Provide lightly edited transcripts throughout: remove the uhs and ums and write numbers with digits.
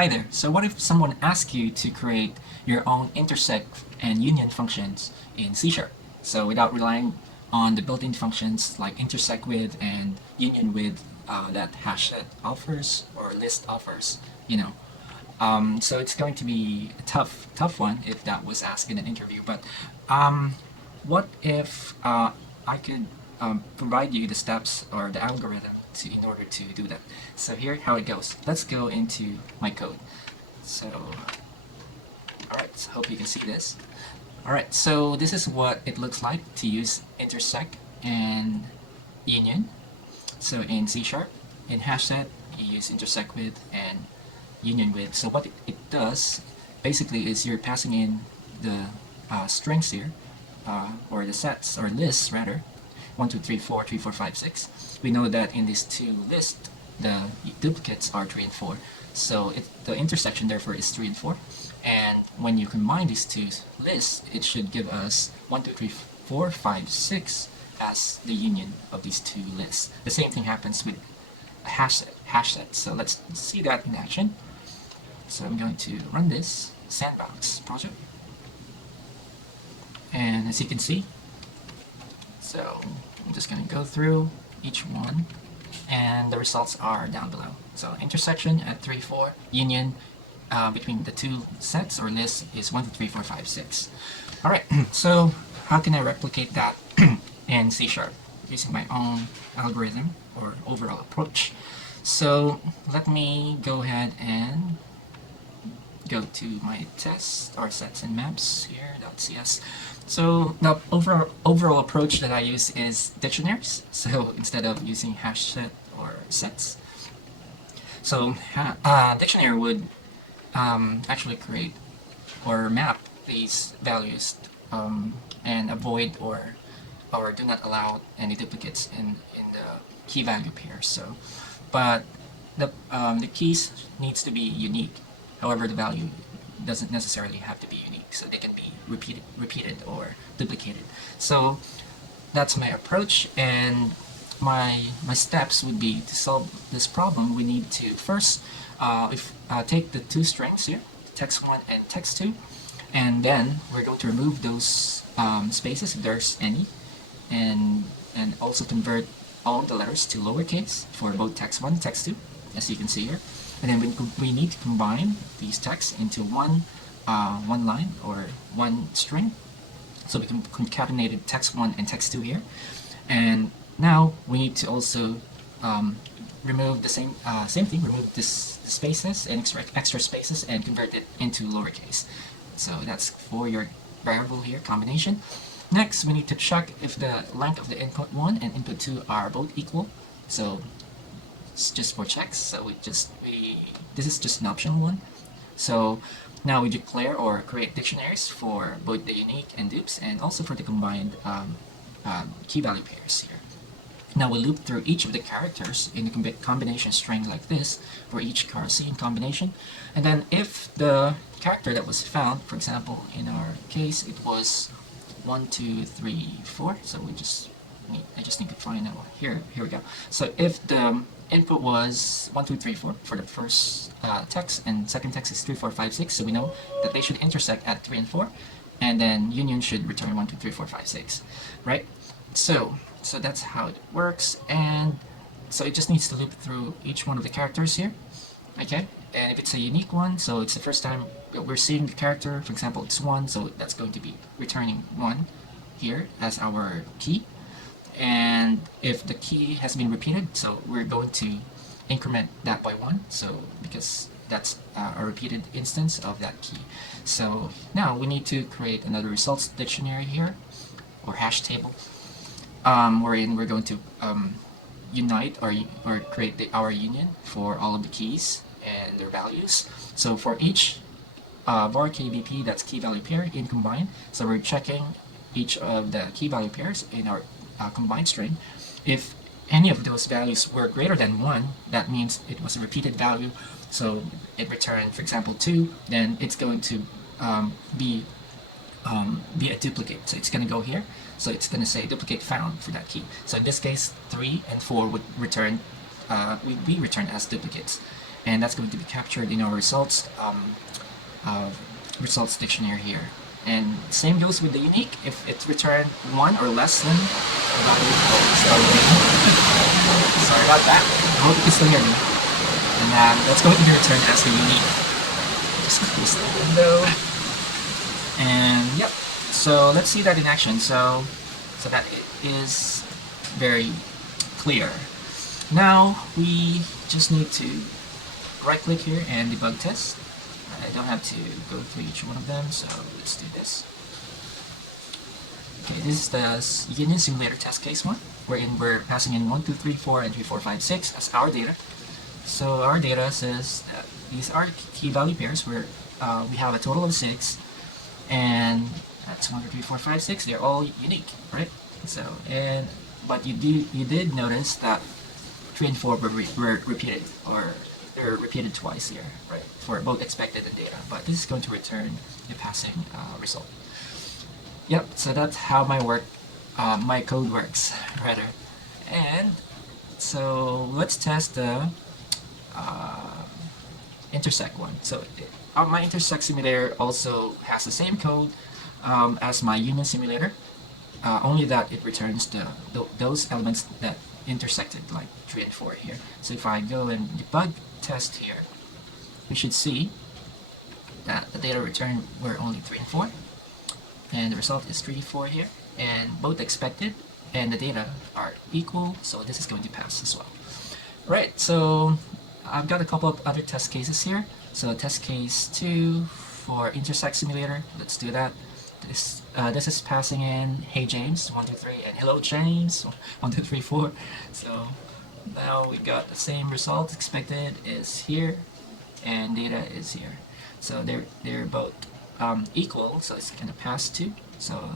Hi there. So what if someone asks you to create your own intersect and union functions in C#? So without relying on the built-in functions like intersect with and union with that hash set offers or list offers, you know. So it's going to be a tough one if that was asked in an interview. But um, what if I could provide you the steps or the algorithm in order to do that? So here how it goes. Let's go into my code. So, alright, so hope you can see this. Alright, so this is what it looks like to use intersect and union. So in C#, in hash set, you use intersect with and union with. So what it does basically is you're passing in the strings here, or the sets or lists rather, 1, 2, 3, 4, 3, 4, 5, 6. We know that in these two lists, the duplicates are 3 and 4. So the intersection therefore is 3 and 4. And when you combine these two lists, it should give us 1, 2, 3, 4, 5, 6 as the union of these two lists. The same thing happens with a hash set. So let's see that in action. So I'm going to run this sandbox project. And as you can see, so I'm just going to go through each one, and the results are down below. So intersection at 3, 4, union between the two sets or lists is 1, 2, 3, 4, 5, 6. All right, so how can I replicate that in C# using my own algorithm or overall approach? So let me go ahead and go to my test or sets and maps here .cs. So the overall approach that I use is dictionaries. So instead of using hash set or sets, so dictionary would actually create or map these values and avoid or do not allow any duplicates in the key value pairs. So, but the keys needs to be unique. However, the value doesn't necessarily have to be unique, so they can be repeated or duplicated. So that's my approach, and my steps would be to solve this problem. We need to first take the two strings here, text1 and text2, and then we're going to remove those spaces if there's any, and also convert all the letters to lowercase for both text1 and text2, as you can see here. And then we need to combine these texts into one line or one string. So we can concatenate text1 and text2 here. And now we need to also remove the same thing, remove the spaces and extra spaces and convert it into lowercase. So that's for your variable here combination. Next, we need to check if the length of the input 1 and input 2 are both equal. So it's just for checks. So this is just an optional one. So now we declare or create dictionaries for both the unique and dupes, and also for the combined key value pairs here. Now we'll loop through each of the characters in a combination string like this for each scene combination. And then if the character that was found, for example, in our case, it was 1, 2, 3, 4. So I just need to find out here. Here we go. So if the input was 1, 2, 3, 4 for the first text, and second text is 3, 4, 5, 6. So we know that they should intersect at 3 and 4, and then union should return 1, 2, 3, 4, 5, 6, right? So that's how it works, and so it just needs to loop through each one of the characters here, okay? And if it's a unique one, so it's the first time that we're seeing the character, for example, it's 1, so that's going to be returning 1 here as our key. And if the key has been repeated, so we're going to increment that by 1, so because that's a repeated instance of that key. So now we need to create another results dictionary here, or hash table, wherein we're going to unite or create our union for all of the keys and their values. So for each var kbp, that's key value pair in combined, so we're checking each of the key value pairs in our combined string. If any of those values were greater than 1, that means it was a repeated value. So it returned, for example, 2, then it's going to be a duplicate. So it's going to go here. So it's going to say duplicate found for that key. So in this case, 3 and 4 would return, we return as duplicates. and that's going to be captured in our results dictionary here. And same goes with the unique. If it's returned 1 or less than the value, sorry about that. I hope you can still hear me. And that's going to be returned as the unique. Just close the window. And yep. So let's see that in action. So that it is very clear. Now we just need to right click here and debug test. I don't have to go through each one of them, so let's do this. Okay, this is the Union Simulator test case one, wherein we're passing in 1, 2, 3, 4, and 3, 4, 5, 6 as our data. So our data says that these are key value pairs where we have a total of 6, and that's 1, 2, 3, 4, 5, 6. They're all unique, right? So but you did notice that 3 and 4 were repeated, or they're repeated twice here, right? For both expected and data. But this is going to return a passing result. Yep. So that's how my code works, rather. And so let's test the Intersect one. So my Intersect simulator also has the same code as my Union simulator, only that it returns those elements that intersected, like 3 and 4 here. So if I go and debug test here, we should see that the data returned were only 3 and 4, and the result is 3, 4 here, and both expected and the data are equal, so this is going to pass as well. Right, so I've got a couple of other test cases here. So test case 2 for Intersect simulator, let's do that. This is passing in hey James 1, 2, 3 and hello James 1, 2, 3, 4. So now we got the same result. Expected is here and data is here. So they're both equal, so it's gonna pass 2. So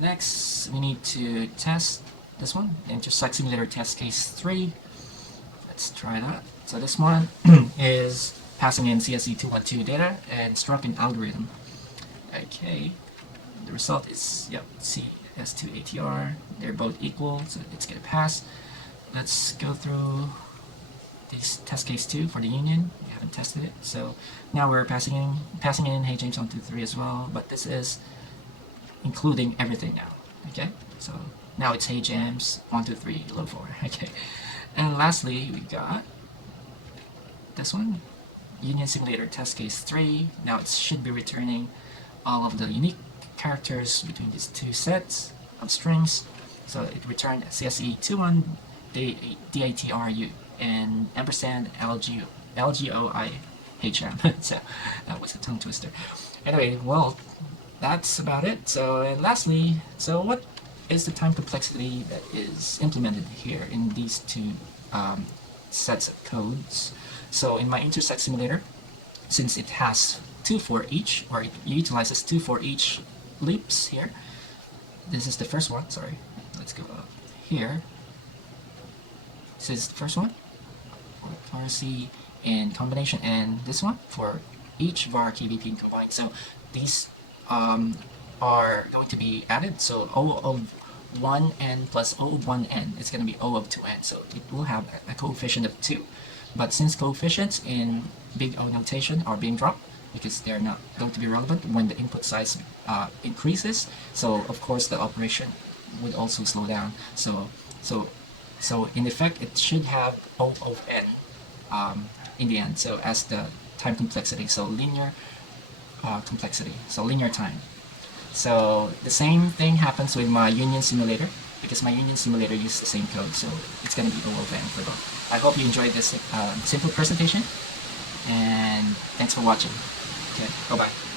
next we need to test this one, Intersect simulator test case 3. Let's try that. So this one is passing in CSE212 data and struck an algorithm. Okay. The result is, yep, CS2ATR. They're both equal, so it's gonna pass. Let's go through this test case 2 for the union. We haven't tested it, so now we're passing in hey James 1, 2, 3 as well, but this is including everything now. Okay, so now it's hey James 1, 2, 3, hello 4. Okay, and lastly we got this one, Union Simulator test case 3. Now it should be returning all of the unique characters between these two sets of strings. So it returned CSE21 DATRU and ampersand LGOIHM. So that was a tongue twister. Anyway, well, that's about it. So, and lastly, so what is the time complexity that is implemented here in these two sets of codes? So in my Intersect simulator, since it has 2 for each, or it utilizes 2 for each leaps here. This is the first one, sorry. Let's go up here. This is the first one for RC in combination, and this one for each var KVP combined. So these are going to be added. So O of 1n plus O of 1n is going to be O of 2n. So it will have a coefficient of 2. But since coefficients in big O notation are being dropped, because they're not going to be relevant when the input size increases, so of course the operation would also slow down. So in effect it should have O of n in the end, so as the time complexity, so linear complexity, so linear time. So the same thing happens with my Union simulator, because my Union simulator uses the same code, so it's going to be O of n for both. I hope you enjoyed this simple presentation, and thanks for watching. Okay, bye-bye.